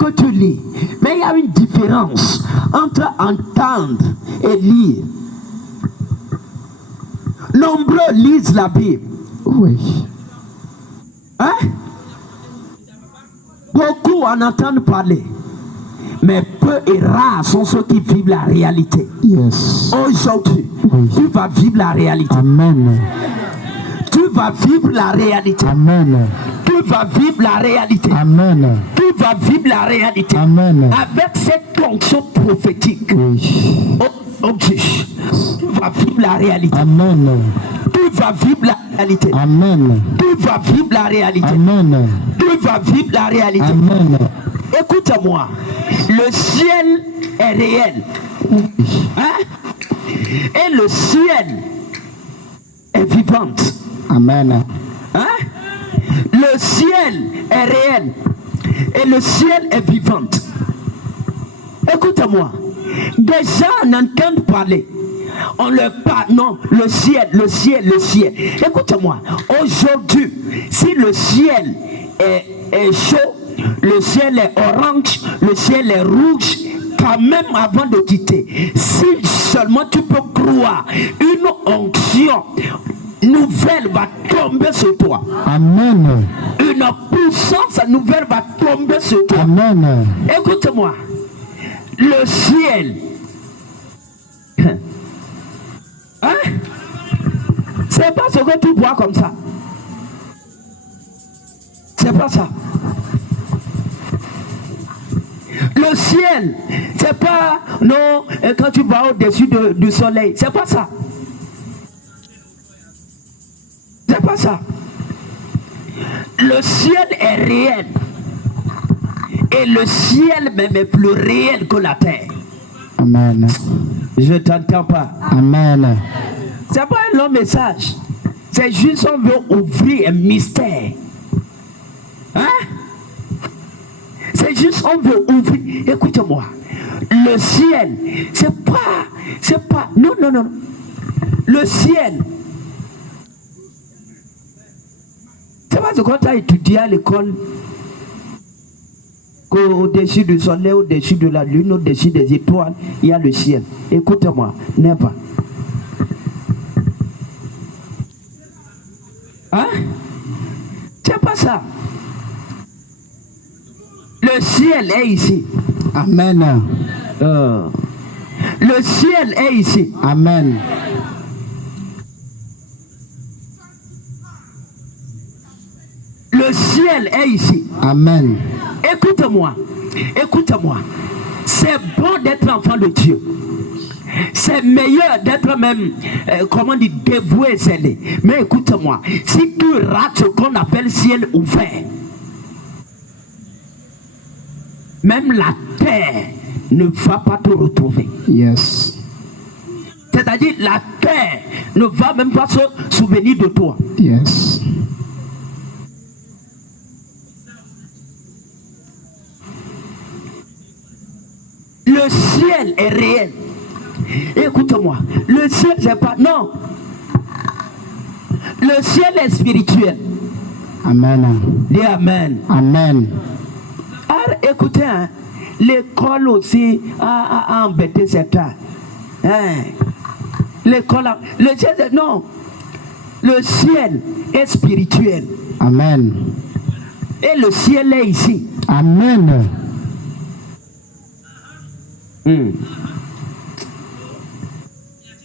que tu lis. Mais il y a une différence entre entendre et lire. Nombreux lisent la Bible. Oui. Hein? Beaucoup en entendent parler. Mais peu et rares sont ceux qui vivent la réalité. Yes. Aujourd'hui, tu vas vivre la réalité. Amen. Tu vas vivre la réalité. Amen. Tu vas vivre la réalité. Amen. Tu vas vivre la réalité. Amen. Avec cette fonction prophétique. Oui. Tu vas vivre la réalité. Amen. Tu vas vivre la réalité. Amen. Tu vas vivre la réalité. Amen. Tu vas vivre la réalité. Amen. Écoute-moi. Le ciel est réel. Hein? Et le ciel est vivante. Amen. Hein? Le ciel est réel. Et le ciel est vivante. Écoute-moi. Des gens en entendent parler. On leur parle. Non, le ciel, le ciel, le ciel. Écoute-moi. Aujourd'hui, si le ciel est chaud, le ciel est orange, le ciel est rouge, quand même avant de quitter, si seulement tu peux croire, une onction nouvelle va tomber sur toi. Amen. Une puissance nouvelle va tomber sur toi. Amen. Écoute-moi. Le ciel. Hein? C'est pas ce que tu vois comme ça. C'est pas ça. Le ciel, c'est pas, non, quand tu vas au-dessus du soleil, c'est pas ça. C'est pas ça. Le ciel est réel. Et le ciel même est plus réel que la terre. Amen. Je t'entends pas. Amen. C'est pas un long message. C'est juste on veut ouvrir un mystère. Hein? C'est juste on veut ouvrir. Écoute-moi. Le ciel, c'est pas. Non. Le ciel. C'est pas ce qu'on t'a étudié à l'école. Qu'au-dessus du soleil, au-dessus de la lune, au-dessus des étoiles, il y a le ciel. Écoute-moi, n'est pas. Hein? C'est pas ça. Le ciel est ici. Amen. Le ciel est ici. Amen. Le ciel est ici. Amen. Écoute-moi. C'est bon d'être enfant de Dieu. C'est meilleur d'être même, dévoué, zélé. Mais écoute-moi, si tu rates ce qu'on appelle ciel ouvert, même la terre ne va pas te retrouver. Yes. C'est-à-dire, la terre ne va même pas se souvenir de toi. Yes. Le ciel est réel. Écoute-moi, le ciel c'est pas... Non. Le ciel est spirituel. Amen. Dis Amen. Amen. Alors écoutez, hein, l'école aussi a embêté certains. Hein? L'école le ciel, non. Le ciel est spirituel. Amen. Et le ciel est ici. Amen.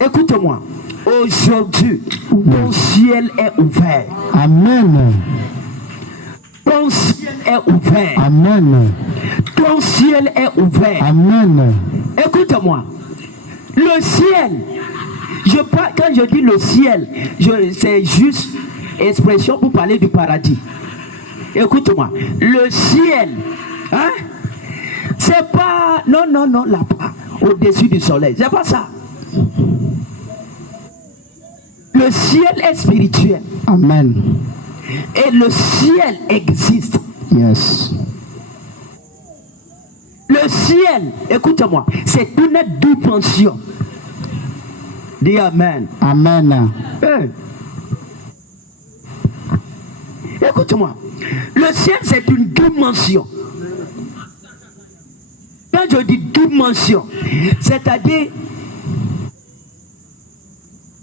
Écoute-moi. Aujourd'hui, ton ciel est ouvert. Amen. Ton ciel est ouvert. Amen. Ton ciel est ouvert. Amen. Écoute-moi. Le ciel, quand je dis le ciel, c'est juste expression pour parler du paradis. Écoute-moi. Le ciel, hein? C'est pas... Non, là-bas, au-dessus du soleil. C'est pas ça. Le ciel est spirituel. Amen. Et le ciel existe. Yes. Le ciel, écoute-moi, c'est une dimension. Dis Amen. Amen. Écoute-moi. Le ciel, c'est une dimension. Quand je dis dimension, c'est-à-dire,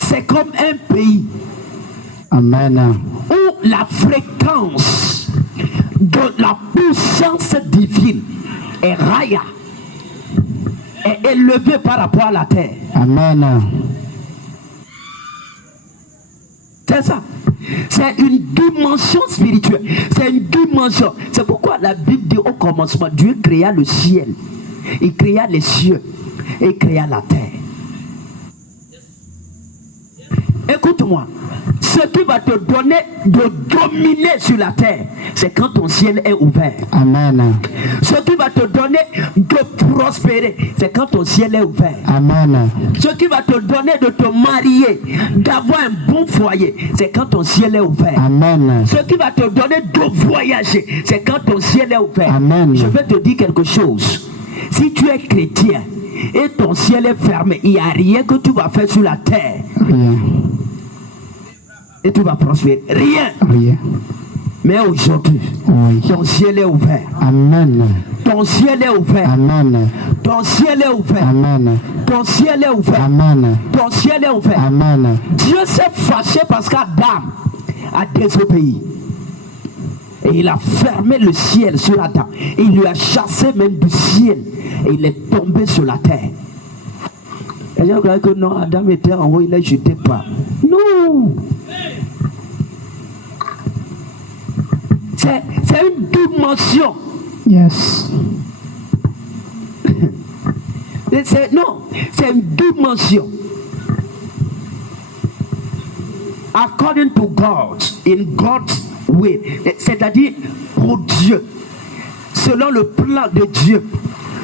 c'est comme un pays. Amen. Où la fréquence de la puissance divine est raya, est élevée par rapport à la terre. Amen. C'est ça. C'est une dimension spirituelle. C'est une dimension. C'est pourquoi la Bible dit au commencement, Dieu créa le ciel. Il créa les cieux. Et il créa la terre. Écoute-moi. Ce qui va te donner de dominer sur la terre, c'est quand ton ciel est ouvert. Amen. Ce qui va te donner de prospérer, c'est quand ton ciel est ouvert. Amen. Ce qui va te donner de te marier, d'avoir un bon foyer, c'est quand ton ciel est ouvert. Amen. Ce qui va te donner de voyager, c'est quand ton ciel est ouvert. Amen. Je vais te dire quelque chose. Si tu es chrétien et ton ciel est fermé, il n'y a rien que tu vas faire sur la terre. Rien. Et tu vas prospérer. Rien. Rien. Mais aujourd'hui, Oui. ton ciel est ouvert. Amen. Ton ciel est ouvert. Amen. Ton ciel est ouvert. Amen. Ton ciel est ouvert. Amen. Ton ciel est ouvert. Amen. Dieu s'est fâché parce qu'Adam a désobéi. Et il a fermé le ciel sur Adam. Il lui a chassé même du ciel. Et il est tombé sur la terre. Et je crois que non, Adam était en haut, il ne jeté pas. Non. C'est une dimension. Yes. Non, c'est une dimension. According to God, in God's way, c'est-à-dire pour Dieu, selon le plan de Dieu,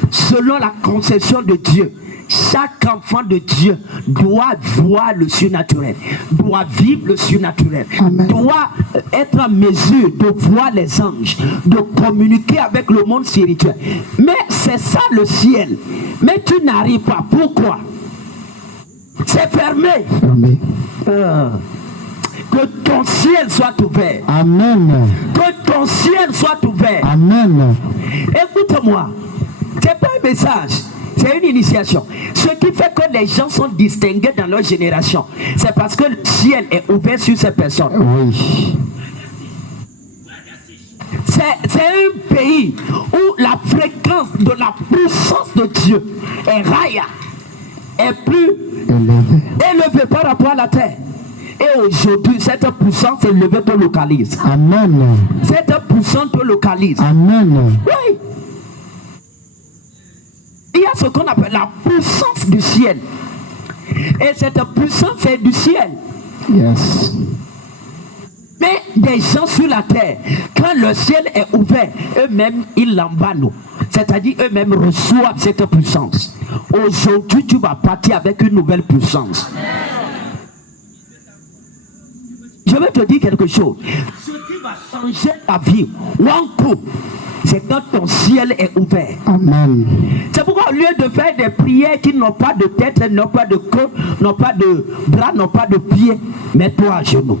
selon la conception de Dieu. Chaque enfant de Dieu doit voir le surnaturel, doit vivre le surnaturel, Amen. doit être en mesure de voir les anges, de communiquer avec le monde spirituel. Mais c'est ça le ciel. Mais tu n'arrives pas. Pourquoi? C'est fermé. Fermé. Que ton ciel soit ouvert. Amen. Que ton ciel soit ouvert. Amen. Écoute-moi. C'est pas un message. C'est une initiation. Ce qui fait que les gens sont distingués dans leur génération, c'est parce que le ciel est ouvert sur ces personnes. Oui. C'est un pays où la fréquence de la puissance de Dieu est raya, est plus élevée par rapport à la terre. Et aujourd'hui, cette puissance élevée te localise. Amen. Cette puissance te localise. Amen. Oui. Il y a ce qu'on appelle la puissance du ciel. Et cette puissance est du ciel. Yes. Mais des gens sur la terre, quand le ciel est ouvert, eux-mêmes, ils l'embalent. C'est-à-dire, eux-mêmes reçoivent cette puissance. Aujourd'hui, tu vas partir avec une nouvelle puissance. Je vais te dire quelque chose. Ce qui va changer ta vie, one coup, c'est quand ton ciel est ouvert. Amen. C'est pourquoi au lieu de faire des prières qui n'ont pas de tête, n'ont pas de queue, n'ont pas de bras, n'ont pas de pieds, mets-toi à genoux.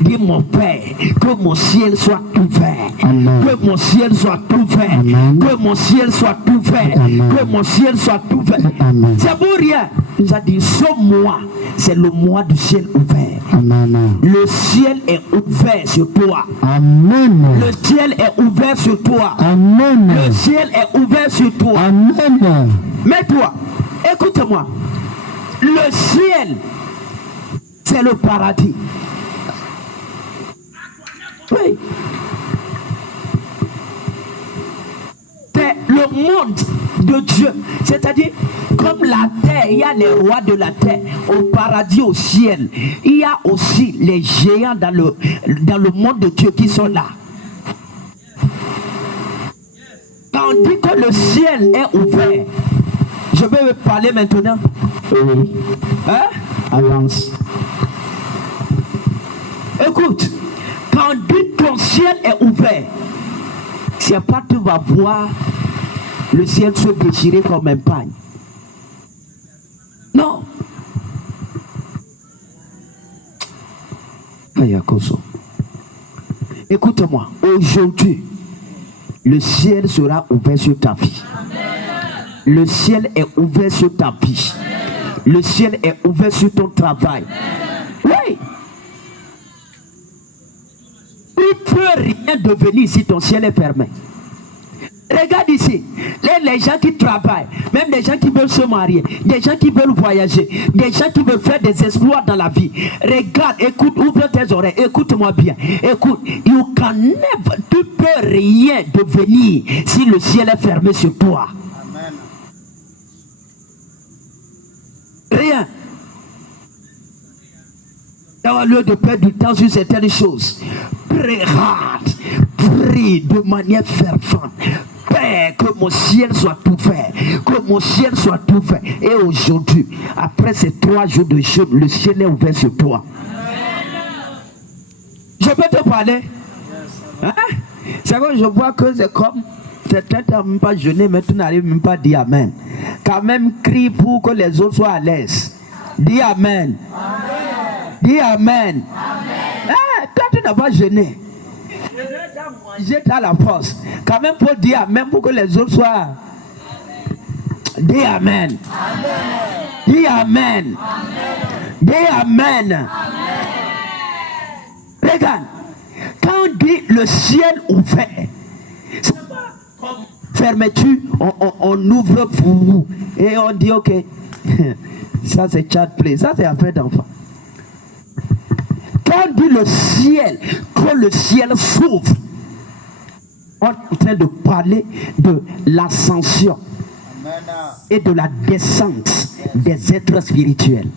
Dis mon Père, que mon ciel soit ouvert. Amen. Que mon ciel soit ouvert. Amen. Que mon ciel soit ouvert. Amen. Que mon ciel soit ouvert. Amen. C'est pour rien. Il a dit, ce mois, c'est le mois du ciel ouvert. Amen. Le ciel est ouvert sur toi. Amen. Le ciel est ouvert sur toi. Amen. Le ciel est ouvert sur toi. Amen. Mais toi, écoute-moi. Le ciel, c'est le paradis. Oui. C'est le monde de Dieu. C'est-à-dire, comme la terre, il y a les rois de la terre, au paradis, au ciel. Il y a aussi les géants dans le monde de Dieu qui sont là. Quand on dit que le ciel est ouvert, je vais parler maintenant. Oui. Hein? Avance. Écoute, quand on dit que ton ciel est ouvert, c'est pas que tu vas voir le ciel se déchirer comme un pagne. Non. Ayakoso. Écoute-moi, aujourd'hui, le ciel sera ouvert sur ta vie. Le ciel est ouvert sur ta vie. Le ciel est ouvert sur ton travail. Oui. Tu ne peux rien devenir si ton ciel est fermé. Regarde ici, les gens qui travaillent, même des gens qui veulent se marier, des gens qui veulent voyager, des gens qui veulent faire des exploits dans la vie. Regarde, écoute, ouvre tes oreilles, écoute-moi bien. Écoute, you can never, tu peux rien devenir si le ciel est fermé sur toi. Amen. Rien. Au lieu de perdre du temps sur certaines choses, prie de manière fervente. Père, que mon ciel soit ouvert, que mon ciel soit ouvert. Et aujourd'hui, après ces 3 jours de jeûne, le ciel est ouvert sur toi. Je peux te parler? Hein? C'est que je vois que c'est comme certains n'ont même pas jeûné, mais tu n'arrives même pas à dire Amen. Quand même, crie pour que les autres soient à l'aise. Dis Amen. Dis Amen. Ah, toi, tu n'as pas jeûné. J'étais à la force. Quand même pour dire Amen pour que les autres soient. Dis Amen. Dis Amen. Dis Amen. Regarde. Quand on dit le ciel ouvert, c'est pas comme fermeture, on ouvre pour vous. Et on dit ok. Ça c'est chat play. Ça c'est affaire d'enfant. Quand on dit le ciel, que le ciel s'ouvre, on est en train de parler de l'ascension et de la descente des êtres spirituels.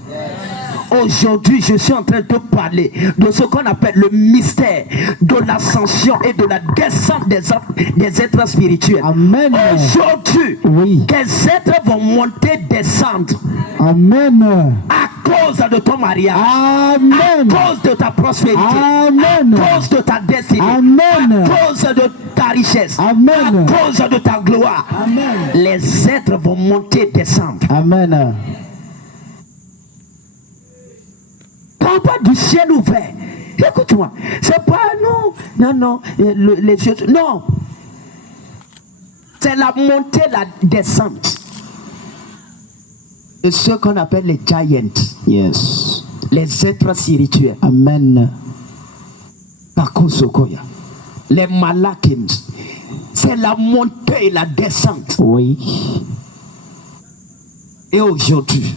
Aujourd'hui, je suis en train de parler de ce qu'on appelle le mystère de l'ascension et de la descente des êtres spirituels. Amen. Aujourd'hui, oui, des êtres vont monter, descendre. Amen. À cause de ton mariage. Amen. À cause de ta prospérité. Amen. À cause de ta destinée. Amen. À cause de ta richesse. Amen. À cause de ta gloire. Amen. Les êtres vont monter, descendre. Amen. Parle pas du ciel ouvert. Écoute-moi. C'est pas non, les cieux. Non. C'est la montée, la descente de ce qu'on appelle les giants. Yes. Les êtres spirituels. Amen. Takosokoya. Les malakim. C'est la montée et la descente. Oui. Et aujourd'hui,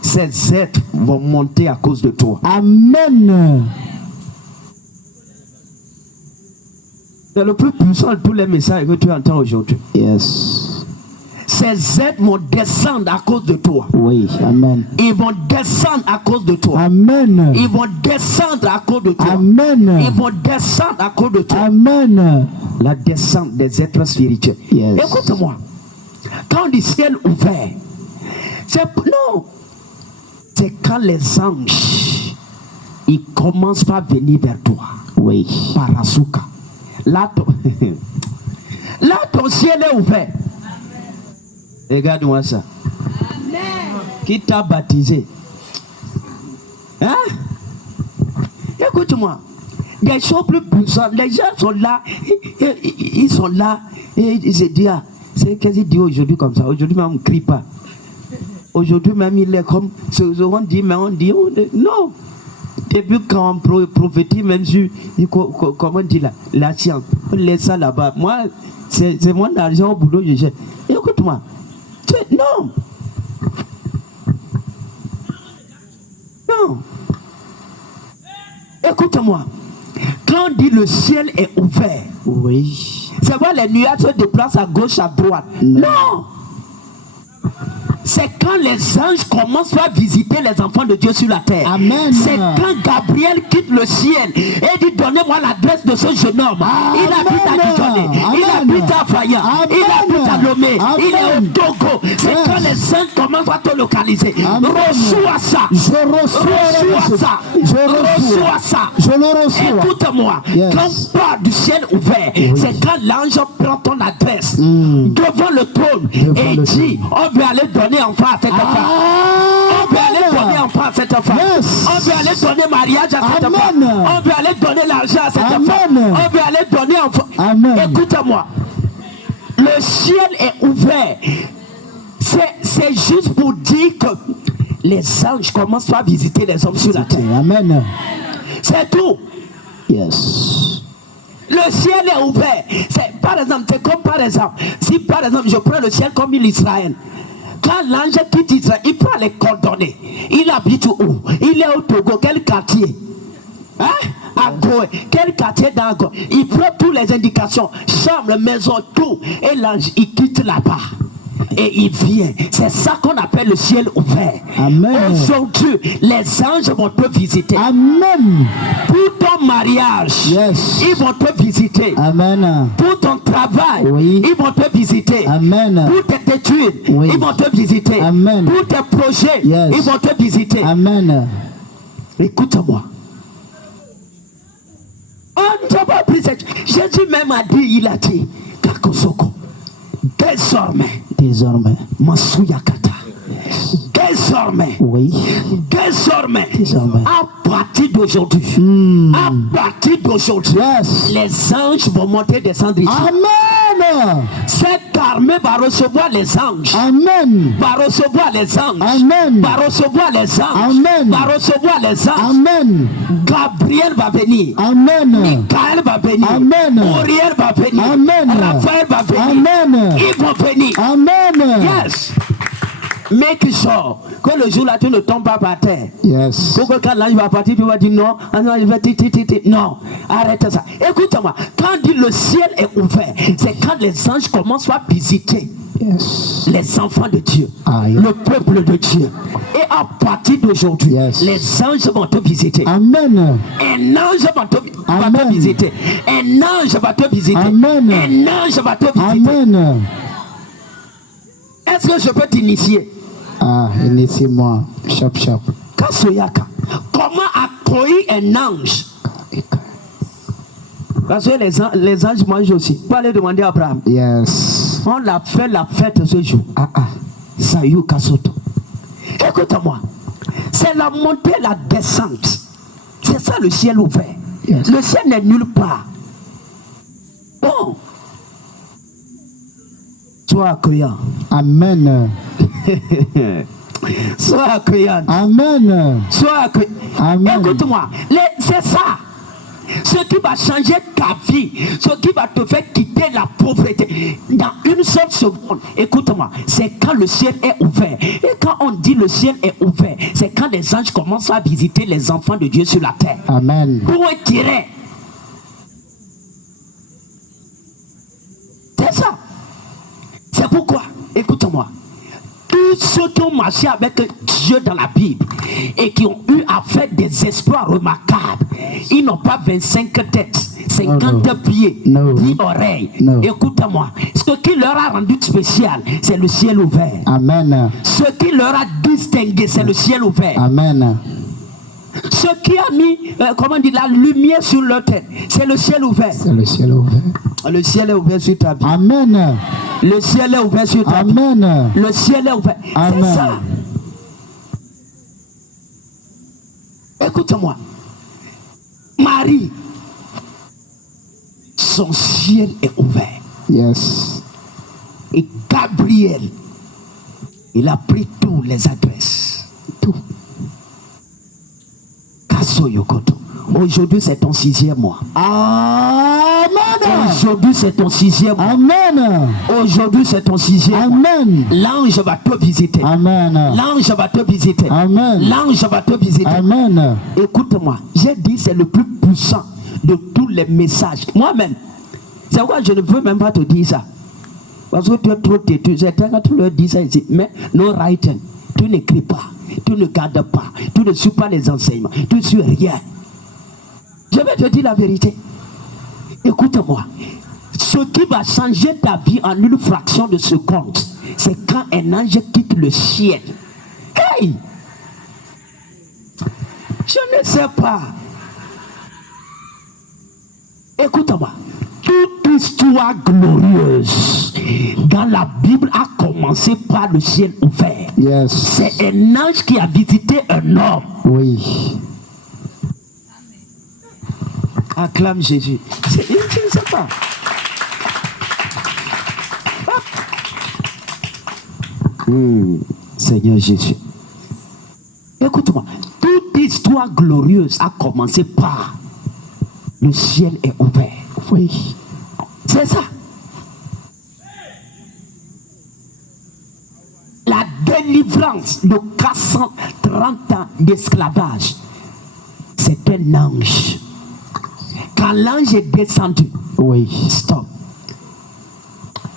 ces êtres vont monter à cause de toi. Amen. C'est le plus puissant de tous les messages que tu entends aujourd'hui. Yes. Ces êtres vont descendre à cause de toi. Oui, amen. Ils vont descendre à cause de toi. Amen. Ils vont descendre à cause de toi. Amen. Ils vont descendre à cause de toi. Amen. La descente des êtres spirituels. Yes. Écoute-moi. Quand on dit ciel ouvert, c'est quand les anges ils commencent par venir vers toi. Oui. Parasuka. Là, ton ciel est ouvert. Regarde-moi ça. Amen. Qui t'a baptisé? Hein? Écoute-moi. Des choses plus puissantes. Les gens sont là. Ils sont là. Et ils se disent, c'est qu'est-ce qu'il dit aujourd'hui comme ça? Aujourd'hui même on ne crie pas. Aujourd'hui même il est comme on dit, mais on dit non. Depuis quand on prophétise même sur comment on dit la science, on laisse ça là-bas. Moi, c'est mon argent au boulot, je jette. Écoute-moi. Non. Non. Écoute-moi. Quand on dit le ciel est ouvert, oui, c'est pas les nuages se déplacent à gauche, à droite. Non. C'est quand les anges commencent à visiter les enfants de Dieu sur la terre. Amen. C'est quand Gabriel quitte le ciel et dit donnez-moi l'adresse de ce jeune homme. Amen. Il habite à Dijonais, il habite à Faya, il habite à Lomé, il est au Togo. C'est quand les anges commencent à te localiser. Reçois ça. Je reçois ça. Je le reçois. Écoute-moi. Yes. Quand on parle du ciel ouvert, c'est quand l'ange prend ton adresse devant le trône et dit on veut aller donner enfant à cette femme. On veut aller donner enfant à cette femme. Yes. On veut aller donner mariage à cette femme. On veut aller donner l'argent à cette femme. On veut aller donner enfant. Amen. Écoute-moi. Le ciel est ouvert. C'est juste pour dire que les anges commencent à visiter les hommes sur la terre. Amen. C'est tout. Yes. Le ciel est ouvert. Par exemple, c'est comme par exemple, si par exemple je prends le ciel comme l'Israël. Quand l'ange quitte Israël, il prend les coordonnées. Il habite où? Il est au Togo, quel quartier? Hein? À Goé, quel quartier dans Goé? Il prend toutes les indications, chambre, maison, tout. Et l'ange, il quitte là-bas. Et il vient. C'est ça qu'on appelle le ciel ouvert. Amen. Aujourd'hui, les anges vont te visiter. Amen. Pour ton mariage, Yes. ils vont te visiter. Amen. Pour ton travail, Oui. ils vont te visiter. Amen. Pour tes études, Oui. ils vont te visiter. Amen. Pour tes projets, Yes. ils vont te visiter. Amen. Écoute-moi. On ne t'a pas pris cette... Jésus même a dit, il a dit, Kakosoko, désormais, Masuyakata, désormais, Oui. désormais, Désormais. à partir d'aujourd'hui, à partir d'aujourd'hui, Yes. les anges vont monter, descendre ici. Amen. Cette armée va recevoir les anges. Amen. Va recevoir les anges. Amen. Va recevoir les anges. Amen. Va recevoir les anges. Amen. Gabriel va venir. Amen. Michael va venir. Amen. Uriel va venir. Amen. Raphaël va venir. Amen. Ils vont venir. Amen. Yes. Make sure que le jour là tu ne tombes pas par terre. Yes. Pour que quand l'ange va partir, tu vas dire non, il va non, arrête ça. Écoute-moi, quand on dit le ciel est ouvert, c'est quand les anges commencent à visiter Yes. les enfants de Dieu, Aye. le peuple de Dieu. Et à partir d'aujourd'hui, Yes. les anges vont te visiter. Amen. Un ange va te Amen. visiter. Un ange va te visiter. Amen. Un ange va te visiter. Amen. Est-ce que je peux t'initier? Ah, initiez-moi. Chap, chap. Kasoyaka. Comment accueillir un ange? Parce que les anges mangent aussi. Vous allez demander à Abraham. Yes. On l'a fait la fête ce jour. Sayou Kasoto. Écoute-moi. C'est la montée, la descente. C'est ça le ciel ouvert. Yes. Le ciel n'est nulle part. Bon. Sois accueillant. Amen. Sois accueillant. Amen. Sois accueillant. Amen. Écoute-moi. C'est ça. Ce qui va changer ta vie, ce qui va te faire quitter la pauvreté dans une seule seconde, écoute-moi, c'est quand le ciel est ouvert. Et quand on dit le ciel est ouvert, c'est quand les anges commencent à visiter les enfants de Dieu sur la terre. Amen. Pour un tirer. C'est ça. C'est pourquoi, écoute-moi, tous ceux qui ont marché avec Dieu dans la Bible et qui ont eu à faire des exploits remarquables, ils n'ont pas 25 têtes, 50 pieds, 10 oreilles. Écoute-moi, ce qui leur a rendu spécial, c'est le ciel ouvert. Amen. Ce qui leur a distingué, c'est le ciel ouvert. Amen. Ce qui a mis, comment dire, la lumière sur leur tête, c'est le ciel ouvert. C'est le ciel ouvert. Le ciel est ouvert sur ta vie. Amen. Le ciel est ouvert sur ta vie. Amen. Le ciel est ouvert. Amen. C'est ça. Écoute-moi. Marie, son ciel est ouvert. Yes. Et Gabriel, il a pris toutes les adresses. Tout. Kaso Yokoto. Aujourd'hui, c'est ton 6e mois. Amen. Aujourd'hui, c'est ton 6e mois. Amen. Aujourd'hui, c'est ton 6e mois. Amen. L'ange va te visiter. Amen. L'ange va te visiter. Amen. L'ange va te visiter. Amen. Écoute-moi, j'ai dit c'est le plus puissant de tous les messages. Moi-même, c'est pourquoi je ne veux même pas te dire ça. Parce que tu es trop têtu. C'est quand tu leur dis ça ici. Mais no writing. Tu n'écris pas. Tu ne gardes pas. Tu ne suis pas les enseignements. Tu ne suis rien. Je vais te dire la vérité. Écoute-moi. Ce qui va changer ta vie en une fraction de seconde, c'est quand un ange quitte le ciel. Hey! Je ne sais pas. Écoute-moi. Toute histoire glorieuse dans la Bible a commencé par le ciel ouvert. Yes. C'est un ange qui a visité un homme. Oui. Acclame Jésus. Je ne sais pas. Seigneur Jésus. Écoute-moi, toute histoire glorieuse a commencé par le ciel est ouvert. Oui, c'est ça. La délivrance de 430 ans d'esclavage, c'est un ange. Quand l'ange est descendu, oui, stop.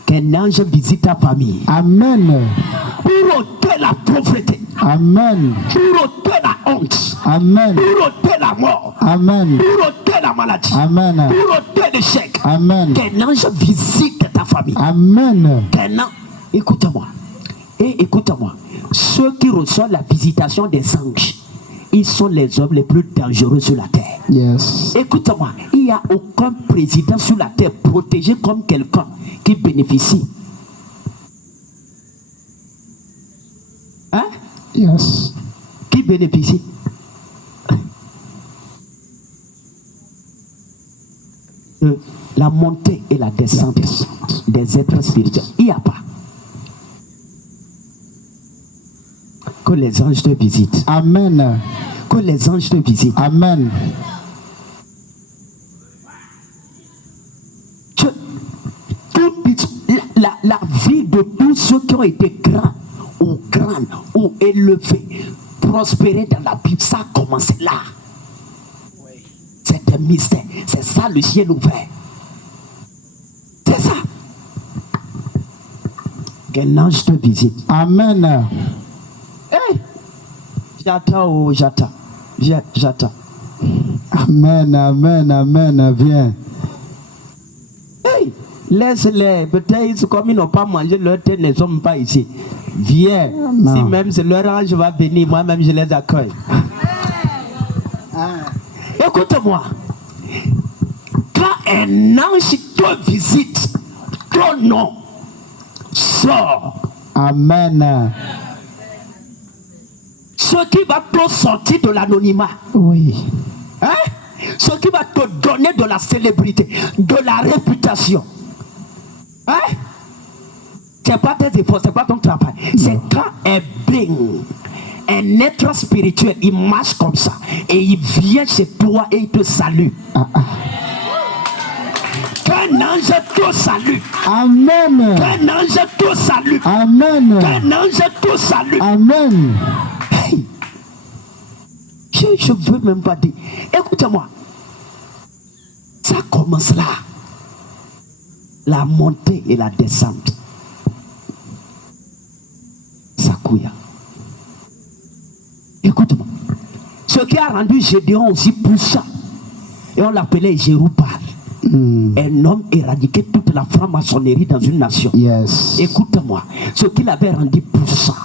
Qu'un ange visite ta famille. Amen. Pour ôter la pauvreté. Amen. Pour ôter la honte. Amen. Pour ôter la mort. Amen. Pour ôter la maladie. Amen. Pour ôter l'échec. Amen. Qu'un ange visite ta famille. Amen. Qu'un ange. Écoute-moi. Et écoute-moi. Ceux qui reçoivent la visitation des anges, ils sont les hommes les plus dangereux sur la terre. Yes. Écoute-moi, il n'y a aucun président sur la terre protégé comme quelqu'un qui bénéficie. Hein? Yes. Qui bénéficie? La montée et la descente des êtres spirituels. Il n'y a pas. Que les anges te visitent. Amen. Que les anges te visitent. Amen. La vie de tous ceux qui ont été grands ou élevés, prospérés dans la Bible, ça a commencé là. C'est un mystère. C'est ça le ciel ouvert. C'est ça. Qu'un ange te visite. Amen. Hey! J'attends, j'attends. Amen, amen, amen, viens. Hey! Laisse-les, peut-être comme ils n'ont pas mangé, leur tête ne sont pas ici. Viens. Non. Si même c'est leur ange va venir, moi-même je les accueille. Écoute-moi. Quand un ange te visite, ton nom sort. Amen. Ce qui va te sortir de l'anonymat. Oui. Hein? Ce qui va te donner de la célébrité, de la réputation. Hein? C'est pas tes efforts, c'est pas ton travail. C'est quand un being, un être spirituel, il marche comme ça et il vient chez toi et il te salue. Qu'un ange te salue. Amen. Qu'un ange te salue. Amen. Qu'un ange te salue. Amen. Hey. Je veux même pas dire. Écoutez-moi. Ça commence là. La montée et la descente. Sakuya. Écoute-moi. Ce qui a rendu Gédéon aussi puissant, et on l'appelait Jérubbal. Un homme éradiqué toute la franc-maçonnerie dans une nation. Yes. Écoute-moi. Ce qui l'avait rendu puissant,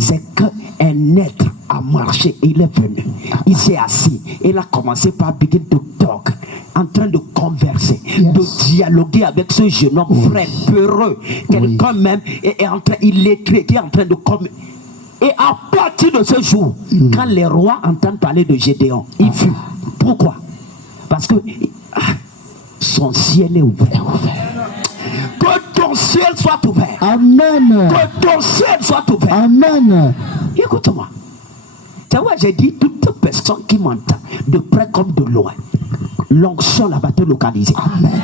c'est qu'un être a marché et il est venu. Il s'est assis. Et il a commencé par begin to talk, en train de converser, de dialoguer avec ce jeune homme frère, peureux, quelqu'un même est en train, il est en train de communiquer. Et à partir de ce jour, quand les rois entendent parler de Gédéon, il fuit. Pourquoi? Parce que son ciel est ouvert. Que ton ciel soit ouvert. Amen. Que ton ciel soit ouvert. Amen. Écoute-moi. C'est pourquoi j'ai dit toute personne qui m'entend, de près comme de loin, l'onction là-bas te localiser. Amen.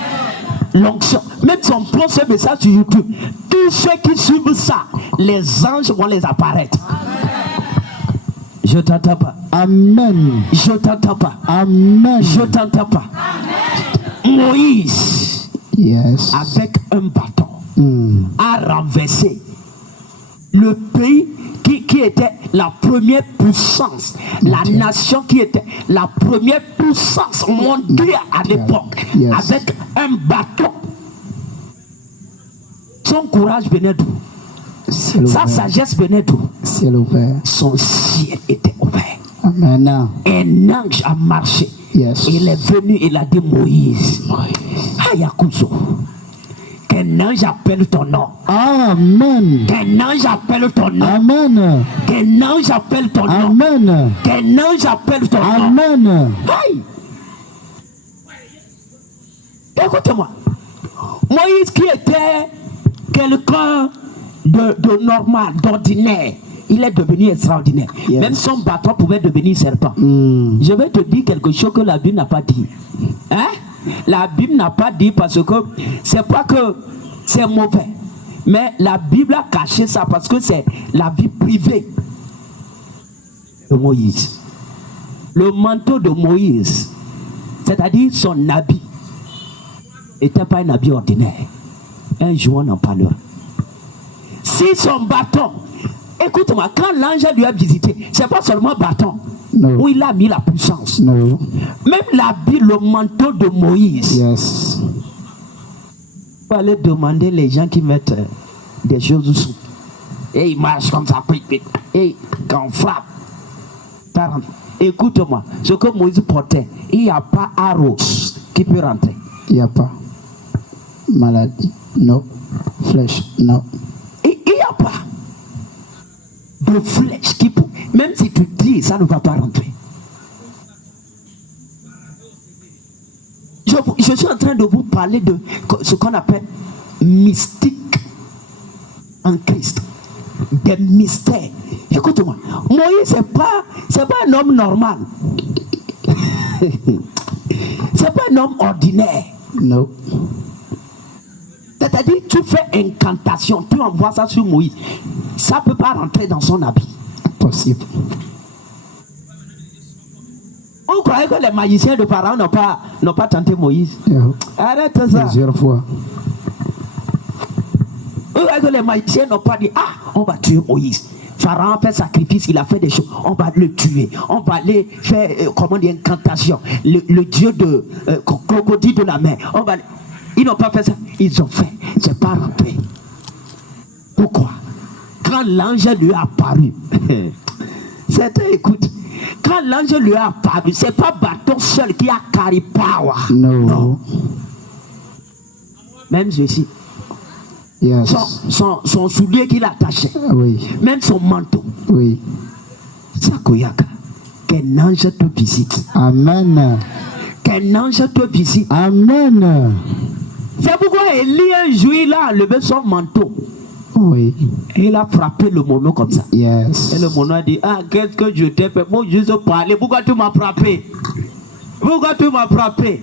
L'onction. Même si on prend ce message sur YouTube, tous ceux qui suivent ça, les anges vont les apparaître. Je t'entends pas. Amen. Je t'entends pas. Amen. Je t'entends pas. Moïse, avec un bâton, a renversé le pays qui était la première puissance, la nation qui était la première puissance mondiale à l'époque, avec un bâton. Son courage venait d'où? Sa sagesse venait d'où? Son ciel était ouvert. Amen. Un ange a marché. Il est venu, il a dit Moïse. Ayakuzo. Qu'un ange appelle ton nom. Amen. Qu'un ange appelle ton nom. Amen. Qu'un ange appelle ton nom. Amen. Qu'un ange appelle ton nom. Amen. Hey. Écoutez-moi. Moïse qui était quelqu'un de normal, d'ordinaire, il est devenu extraordinaire. Yes. Même son bâton pouvait devenir serpent. Je vais te dire quelque chose que la Bible n'a pas dit. Hein? La Bible n'a pas dit parce que c'est pas que c'est mauvais. Mais la Bible a caché ça parce que c'est la vie privée de Moïse. Le manteau de Moïse, c'est-à-dire son habit, n'était pas un habit ordinaire. Un jour on en parlera. Si son bâton, écoute-moi, quand l'ange lui a visité, c'est pas seulement bâton où il a mis la puissance. No. Même l'habit, le manteau de Moïse. Yes. Il faut aller demander les gens qui mettent des choses dessous. Et ils marchent comme ça. Et quand on frappe, écoute-moi, ce que Moïse portait, il n'y a pas arrow qui peut rentrer. Il n'y a pas maladie. Non. Flèche. Non. Il n'y a pas de flèche qui peut. Même si tu dis, ça ne va pas rentrer. Je suis en train de vous parler de ce qu'on appelle mystique en Christ. Des mystères. Écoute-moi, Moïse, c'est pas un homme normal. C'est pas un homme ordinaire. Non. C'est-à-dire, tu fais incantation, tu envoies ça sur Moïse. Ça ne peut pas rentrer dans son habit. Possible. Vous croyez que les magiciens de Pharaon n'ont pas tenté Moïse? Yeah. Arrête ça. Plusieurs fois. Vous croyez que les magiciens n'ont pas dit, on va tuer Moïse. Pharaon a fait sacrifice, il a fait des choses. On va le tuer. On va aller faire, incantation. Le dieu de crocodile de la mer. Ils n'ont pas fait ça. Ils ont fait. C'est pas rentré. Pourquoi? Quand l'ange lui a apparu, c'était, écoute, quand l'ange lui a apparu, c'est pas bâton seul qui a carry power. No. Non. Même ceci. Yes. Son soulier qu'il attachait. Oui. Même son manteau. Oui. Sakoyaka. Qu'un ange te visite. Amen. Qu'un ange te visite. Amen. C'est pourquoi Élie un jour il a enlevé son manteau. Oui. Et il a frappé le mono comme ça. Yes. Et le mono a dit, qu'est-ce que je t'ai fait? Moi juste parler. Pourquoi tu m'as frappé? Pourquoi tu m'as frappé?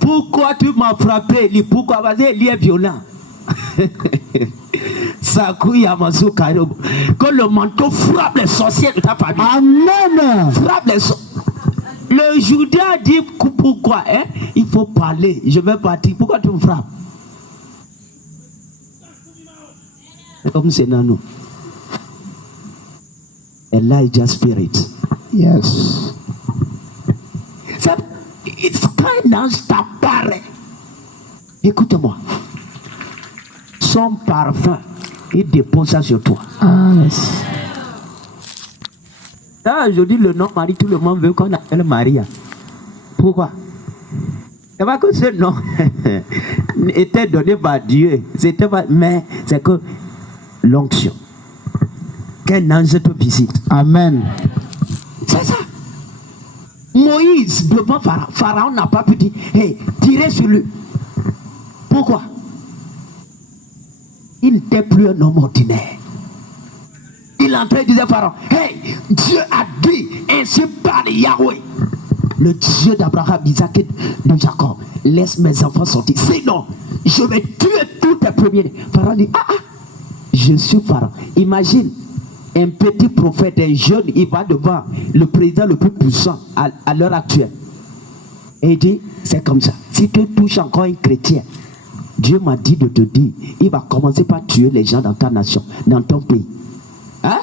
Pourquoi tu m'as frappé? Pourquoi? Parce qu'il est violent. Que le manteau frappe les sorciers de ta famille. Amen. Frappe les sorciers. Le Judas a dit pourquoi? Il faut parler. Je vais partir. Pourquoi tu me frappes? Comme c'est dans nous. Elijah Spirit. Yes. Quand un ange t'apparaît, écoute-moi. Son parfum, il dépose ça sur toi. Yes. Là, je dis le nom Marie, tout le monde veut qu'on appelle Maria. Pourquoi? C'est pas que ce nom était donné par Dieu. C'était pas, mais c'est que l'onction. Qu'un ange te visite. Amen. C'est ça. Moïse devant Pharaon. Pharaon n'a pas pu dire, hey, tirez sur lui. Pourquoi? Il n'était plus un homme ordinaire. Il entrait et disait Pharaon, hey, Dieu a dit, ainsi parle Yahweh, le Dieu d'Abraham, d'Isaac et de Jacob, laisse mes enfants sortir. Sinon, je vais tuer tous tes premiers. Pharaon dit, je suis Pharaon. Imagine, un petit prophète, un jeune, il va devant le président le plus puissant à l'heure actuelle. Et il dit, c'est comme ça. Si tu touches encore un chrétien, Dieu m'a dit de te dire, il va commencer par tuer les gens dans ta nation, dans ton pays. Hein?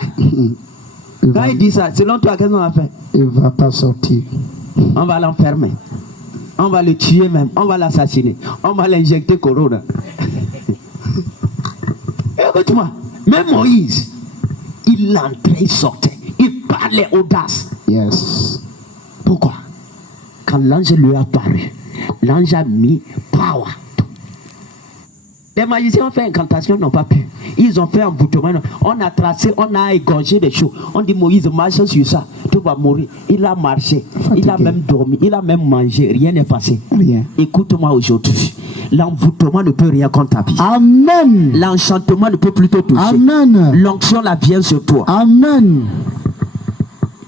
Quand il dit ça, selon toi, qu'est-ce qu'on va faire? Il ne va pas sortir. On va l'enfermer. On va le tuer même. On va l'assassiner. On va l'injecter corona. Écoute-moi, même Moïse, il entrait, il sortait. Il parlait audace. Yes. Pourquoi? Quand l'ange lui a apparu, l'ange a mis power. Les magiciens ont fait incantation, n'ont pas pu. Ils ont fait envoûtement. On a tracé, on a égorgé des choses. On dit Moïse, marche sur ça, tu vas mourir. Il a marché, il a même dormi, il a même mangé, rien n'est passé. Rien. Écoute-moi aujourd'hui. L'envoûtement ne peut rien contre ta vie. Amen. L'enchantement ne peut plus te toucher. Amen. L'onction la vient sur toi. Amen.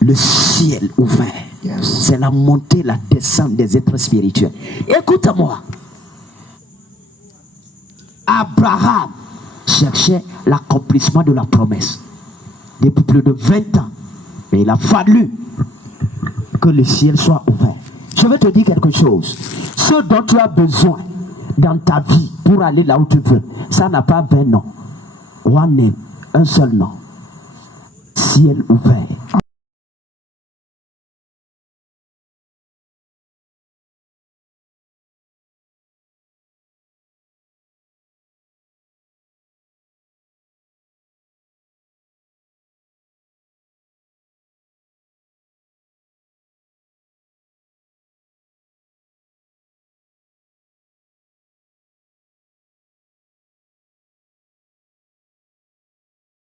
Le ciel ouvert. Yes. C'est la montée, la descente des êtres spirituels. Écoute-moi. Abraham cherchait l'accomplissement de la promesse depuis plus de 20 ans. Mais il a fallu que le ciel soit ouvert. Je vais te dire quelque chose. Ce dont tu as besoin dans ta vie pour aller là où tu veux, ça n'a pas 20 noms. One name, un seul nom. Ciel ouvert.